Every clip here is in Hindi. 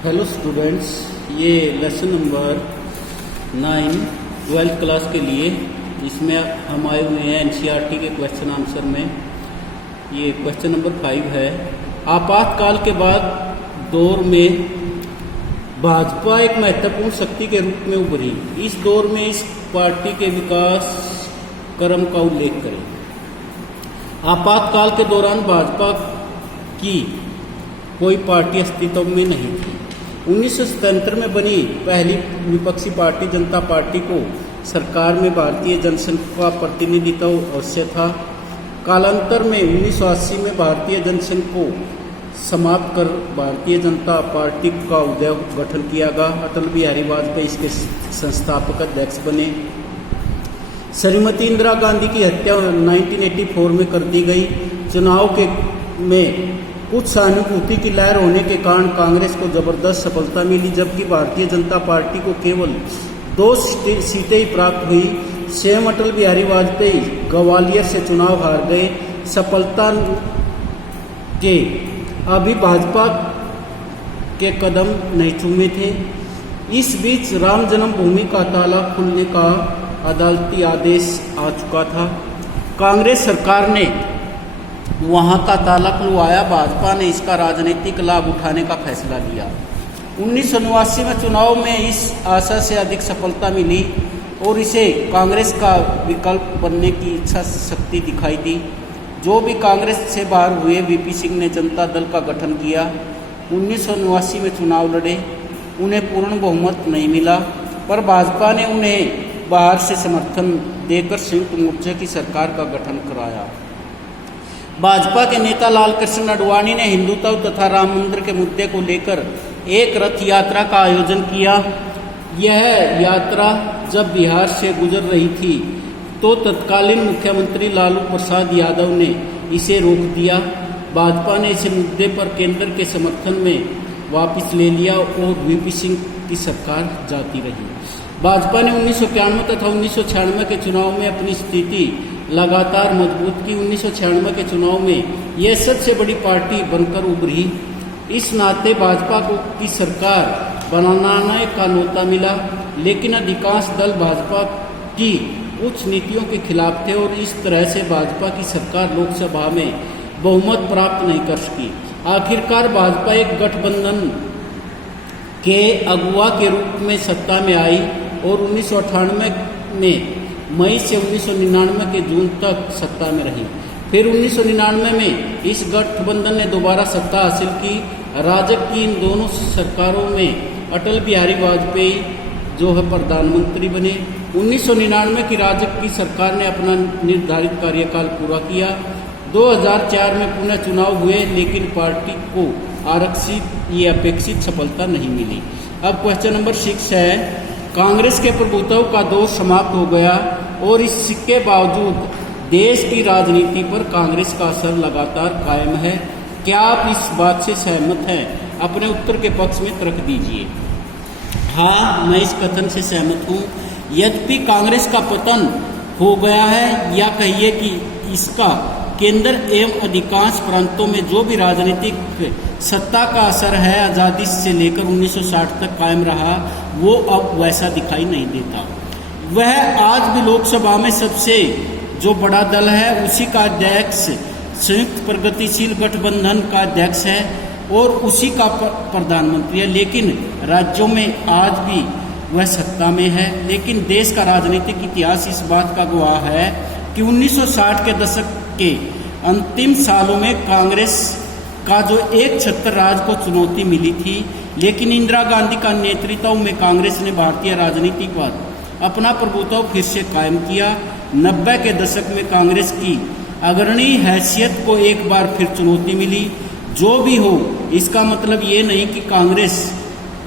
हेलो स्टूडेंट्स, ये लेसन नंबर 9 12th क्लास के लिए इसमें हम आए हुए हैं एनसीईआरटी के क्वेश्चन आंसर में। ये क्वेश्चन नंबर 5 है। आपातकाल के बाद दौर में भाजपा एक महत्वपूर्ण शक्ति के रूप में उभरी। इस दौर में इस पार्टी के विकास क्रम का उल्लेख करें। आपातकाल के दौरान भाजपा की कोई पार्टी अस्तित्व में नहीं थी। 1977 में बनी पहली विपक्षी पार्टी जनता पार्टी को सरकार में भारतीय जनसंघ का प्रतिनिधित्व अवश्य था। कालांतर में 1980 में भारतीय जनसंघ को समाप्त कर भारतीय जनता पार्टी का उदय गठन किया गया। अटल बिहारी वाजपेयी इसके संस्थापक अध्यक्ष बने। श्रीमती इंदिरा गांधी की हत्या 1984 में कर दी गई। चुनाव में कुछ सहानुभूति की लहर होने के कारण कांग्रेस को जबरदस्त सफलता मिली, जबकि भारतीय जनता पार्टी को केवल 2 सीटें ही प्राप्त हुई। स्वयं अटल बिहारी वाजपेयी ग्वालियर से चुनाव हार गए। सफलता के अभी भाजपा के कदम नहीं चूमे थे। इस बीच राम जन्मभूमि का ताला खुलने का अदालती आदेश आ चुका था। कांग्रेस सरकार ने वहां का ताला खुलवाया। भाजपा ने इसका राजनीतिक लाभ उठाने का फैसला लिया। 1989 में चुनाव में इस आशा से अधिक सफलता मिली और इसे कांग्रेस का विकल्प बनने की इच्छा शक्ति दिखाई दी। जो भी कांग्रेस से बाहर हुए, वीपी सिंह ने जनता दल का गठन किया। 1989 में चुनाव लड़े, उन्हें पूर्ण बहुमत नहीं मिला, पर भाजपा ने उन्हें बाहर से समर्थन देकर संयुक्त मोर्चे की सरकार का गठन कराया। भाजपा के नेता लाल कृष्ण आडवाणी ने हिंदुत्व तथा राम मंदिर के मुद्दे को लेकर एक रथ यात्रा का आयोजन किया। यह यात्रा जब बिहार से गुजर रही थी तो तत्कालीन मुख्यमंत्री लालू प्रसाद यादव ने इसे रोक दिया। भाजपा ने इस मुद्दे पर केंद्र के समर्थन में वापस ले लिया और वीपी सिंह की सरकार जाती रही। भाजपा ने 1991 तथा 1996 के चुनाव में अपनी स्थिति लगातार मजबूत की। 1996 के चुनाव में यह सबसे बड़ी पार्टी बनकर उभरी। इस नाते भाजपा को की सरकार बनाने का न्योता मिला, लेकिन अधिकांश दल भाजपा की उच्च नीतियों के खिलाफ थे और इस तरह से भाजपा की सरकार लोकसभा में बहुमत प्राप्त नहीं कर सकी। आखिरकार भाजपा एक गठबंधन के अगुवा के रूप में सत्ता में आई और 1998 में मई से 1999 के जून तक सत्ता में रही। फिर 1999 में इस गठबंधन ने दोबारा सत्ता हासिल की। राजग की इन दोनों सरकारों में अटल बिहारी वाजपेयी जो है प्रधानमंत्री बने। 1999 की राजग की सरकार ने अपना निर्धारित कार्यकाल पूरा किया। 2004 में पुनः चुनाव हुए, लेकिन पार्टी को आरक्षित ये अपेक्षित सफलता नहीं मिली। अब क्वेश्चन नंबर 6 है। कांग्रेस के प्रभुत्व का दौर समाप्त हो गया और इसके बावजूद देश की राजनीति पर कांग्रेस का असर लगातार कायम है। क्या आप इस बात से सहमत हैं? अपने उत्तर के पक्ष में तर्क दीजिए। हाँ, मैं इस कथन से सहमत हूँ। यद्यपि कांग्रेस का पतन हो गया है, या कहिए कि इसका केंद्र एवं अधिकांश प्रांतों में जो भी राजनीतिक सत्ता का असर है आज़ादी से लेकर 1960 तक कायम रहा, वो अब वैसा दिखाई नहीं देता। वह आज भी लोकसभा में सबसे जो बड़ा दल है उसी का अध्यक्ष संयुक्त प्रगतिशील गठबंधन का अध्यक्ष है और उसी का प्रधानमंत्री है, लेकिन राज्यों में आज भी वह सत्ता में है। लेकिन देश का राजनीतिक इतिहास इस बात का गवाह है कि 1960 के दशक के अंतिम सालों में कांग्रेस का जो एक छत्र राज को चुनौती मिली थी, लेकिन इंदिरा गांधी का नेतृत्व में कांग्रेस ने भारतीय राजनीति पर अपना प्रभुत्व फिर से कायम किया। 90 के दशक में कांग्रेस की अग्रणी हैसियत को एक बार फिर चुनौती मिली। जो भी हो, इसका मतलब ये नहीं कि कांग्रेस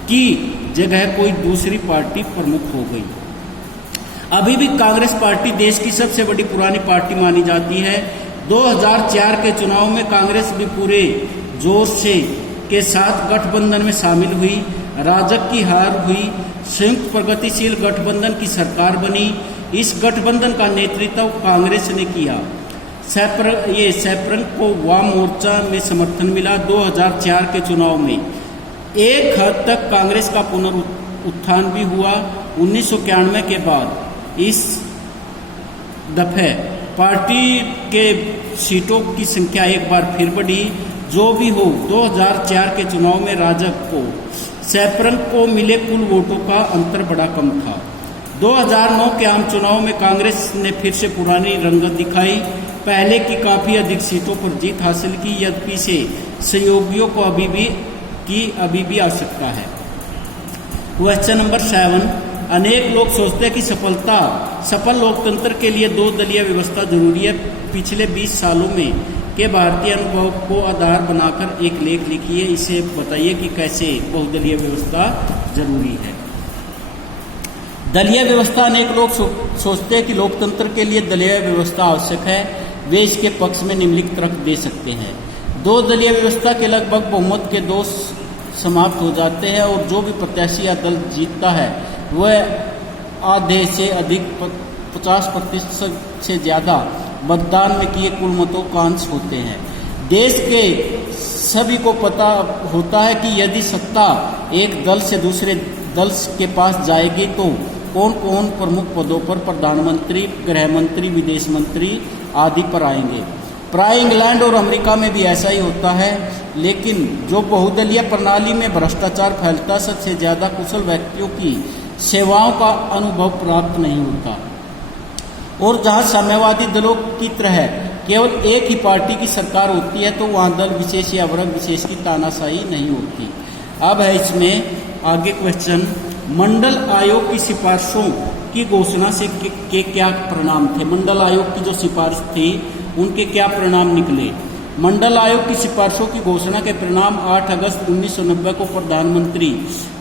की जगह कोई दूसरी पार्टी प्रमुख हो गई। अभी भी कांग्रेस पार्टी देश की सबसे बड़ी पुरानी पार्टी मानी जाती है। 2004 के चुनाव में कांग्रेस भी पूरे जोर से के साथ गठबंधन में शामिल हुई। राजग की हार हुई। संयुक्त प्रगतिशील गठबंधन की सरकार बनी। इस गठबंधन का नेतृत्व कांग्रेस ने किया। सैप्रंग को वाम मोर्चा में समर्थन मिला। 2004 के चुनाव में एक हद तक कांग्रेस का पुनरुत्थान भी हुआ। 1991 के बाद इस दफे पार्टी के सीटों की संख्या एक बार फिर बढ़ी। जो भी हो, 2004 के चुनाव में राजग को सैपरंग को मिले कुल वोटों का अंतर बड़ा कम था। 2009 के आम चुनाव में कांग्रेस ने फिर से पुरानी रंगत दिखाई, पहले की काफी अधिक सीटों पर जीत हासिल की। यद्यपि से सहयोगियों को अभी भी आवश्यकता है। क्वेश्चन नंबर 7, अनेक लोग सोचते हैं कि सफल लोकतंत्र के लिए दो दलीय व्यवस्था जरूरी है। पिछले 20 सालों में के भारतीय अनुभव को आधार बनाकर एक लेख लिखिए। इसे बताइए कि कैसे बहुदलीय व्यवस्था जरूरी है। दलीय व्यवस्था, अनेक लोग सोचते हैं कि लोकतंत्र के लिए दलीय व्यवस्था आवश्यक है। वे इसके पक्ष में निम्नलिखित तर्क दे सकते हैं। दो दलीय व्यवस्था के लगभग बहुमत के दोष समाप्त हो जाते हैं और जो भी प्रत्याशी या दल जीतता है वह आधे से अधिक 50% से ज्यादा मतदान में किए कुल मतों का अंश होते हैं। देश के सभी को पता होता है कि यदि सत्ता एक दल से दूसरे दल के पास जाएगी तो कौन कौन प्रमुख पदों पर प्रधानमंत्री, गृह मंत्री, विदेश मंत्री आदि पर आएंगे। प्राय इंग्लैंड और अमेरिका में भी ऐसा ही होता है। लेकिन जो बहुदलीय प्रणाली में भ्रष्टाचार फैलता, सबसे ज्यादा कुशल व्यक्तियों की सेवाओं का अनुभव प्राप्त नहीं होता। और जहां साम्यवादी दलों की तरह केवल एक ही पार्टी की सरकार होती है तो वहां दल विशेष या वर्ग विशेष की तानाशाही नहीं होती। अब है इसमें आगे क्वेश्चन, मंडल आयोग की सिफारिशों की घोषणा से के क्या परिणाम थे। मंडल आयोग की जो सिफारिश थी उनके क्या परिणाम निकले। मंडल आयोग की सिफारिशों की घोषणा के परिणाम 8 अगस्त 1990 को प्रधानमंत्री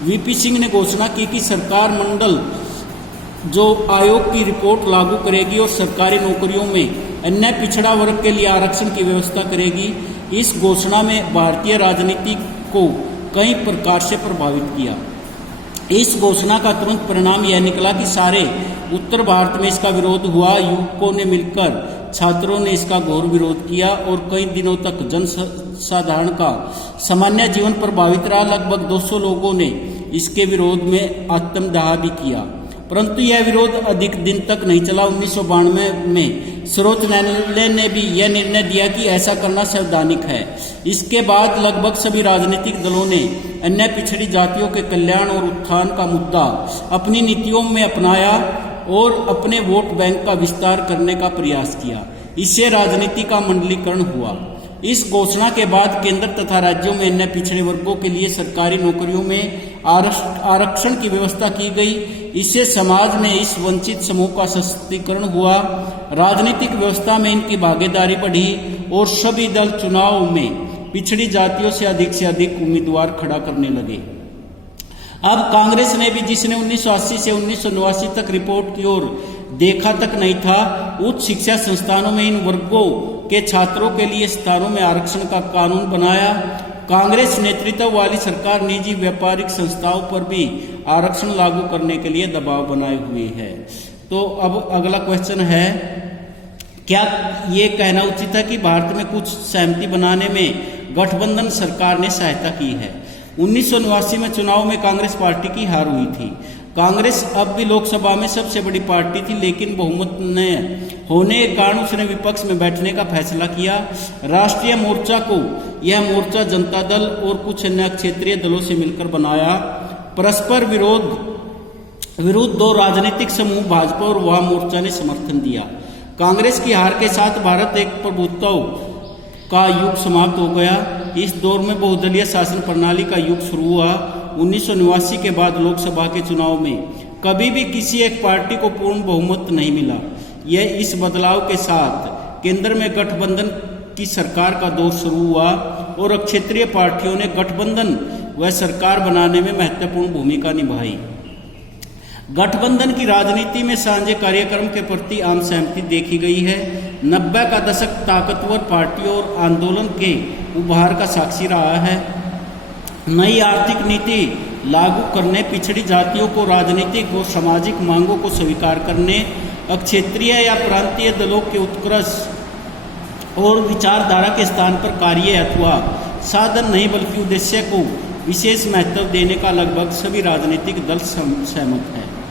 वीपी सिंह ने घोषणा की कि सरकार मंडल जो आयोग की रिपोर्ट लागू करेगी और सरकारी नौकरियों में अन्य पिछड़ा वर्ग के लिए आरक्षण की व्यवस्था करेगी। इस घोषणा में भारतीय राजनीति को कई प्रकार से प्रभावित किया। इस घोषणा का तुरंत परिणाम यह निकला कि सारे उत्तर भारत में इसका विरोध हुआ। युवकों ने मिलकर छात्रों ने इसका घोर विरोध किया और कई दिनों तक जनसाधारण का सामान्य जीवन प्रभावित रहा। लगभग 200 लोगों ने इसके विरोध में आत्मदाह भी किया, परंतु यह विरोध अधिक दिन तक नहीं चला। 1992 में सर्वोच्च न्यायालय ने भी यह निर्णय दिया कि ऐसा करना संवैधानिक है। इसके बाद लगभग सभी राजनीतिक दलों ने अन्य पिछड़ी जातियों के कल्याण और उत्थान का मुद्दा अपनी नीतियों में अपनाया और अपने वोट बैंक का विस्तार करने का प्रयास किया। इससे राजनीति का मंडलीकरण हुआ। इस घोषणा के बाद केंद्र तथा राज्यों में अन्य पिछड़े वर्गों के लिए सरकारी नौकरियों में आरक्षण की व्यवस्था की गई। इससे समाज में इस वंचित समूह का सशक्तिकरण हुआ, राजनीतिक व्यवस्था में इनकी भागीदारी बढ़ी और सभी दल चुनाव में पिछड़ी जातियों से अधिक उम्मीदवार खड़ा करने लगे। अब कांग्रेस ने भी, जिसने 1980 से 1989 तक रिपोर्ट की ओर देखा तक नहीं था, उच्च शिक्षा संस्थानों में इन वर्गों के छात्रों के लिए स्थानों में आरक्षण का कानून बनाया। कांग्रेस नेतृत्व वाली सरकार निजी व्यापारिक संस्थाओं पर भी आरक्षण लागू करने के लिए दबाव बनाए हुए है। तो अब अगला क्वेश्चन है, क्या ये कहना उचित है कि भारत में कुछ सहमति बनाने में गठबंधन सरकार ने सहायता की है। 1989 में चुनाव में कांग्रेस पार्टी की हार हुई थी। कांग्रेस अब भी लोकसभा में सबसे बड़ी पार्टी थी, लेकिन बहुमत न होने के कारण उसने विपक्ष में बैठने का फैसला किया। राष्ट्रीय मोर्चा को यह मोर्चा जनता दल और कुछ अन्य क्षेत्रीय दलों से मिलकर बनाया। परस्पर विरुद्ध दो राजनीतिक समूह भाजपा और वाम मोर्चा ने समर्थन दिया। कांग्रेस की हार के साथ भारत एक प्रभुत्व का युग समाप्त हो गया। इस दौर में बहुदलीय शासन प्रणाली का युग शुरू हुआ। 1989 के बाद लोकसभा के चुनाव में कभी भी किसी एक पार्टी को पूर्ण बहुमत नहीं मिला। यह इस बदलाव के साथ केंद्र में गठबंधन की सरकार का दौर शुरू हुआ और क्षेत्रीय पार्टियों ने गठबंधन व सरकार बनाने में महत्वपूर्ण भूमिका निभाई। गठबंधन की राजनीति में साझे कार्यक्रम के प्रति आम सहमति देखी गई है। 90 का दशक ताकतवर पार्टियों और आंदोलन के उभार का साक्षी रहा है। नई आर्थिक नीति लागू करने, पिछड़ी जातियों को राजनीतिक और सामाजिक मांगों को स्वीकार करने, क्षेत्रीय या प्रांतीय दलों के उत्कर्ष और विचारधारा के स्थान पर कार्य अथवा साधन नहीं बल्कि उद्देश्य को विशेष महत्व देने का लगभग सभी राजनीतिक दल सहमत हैं।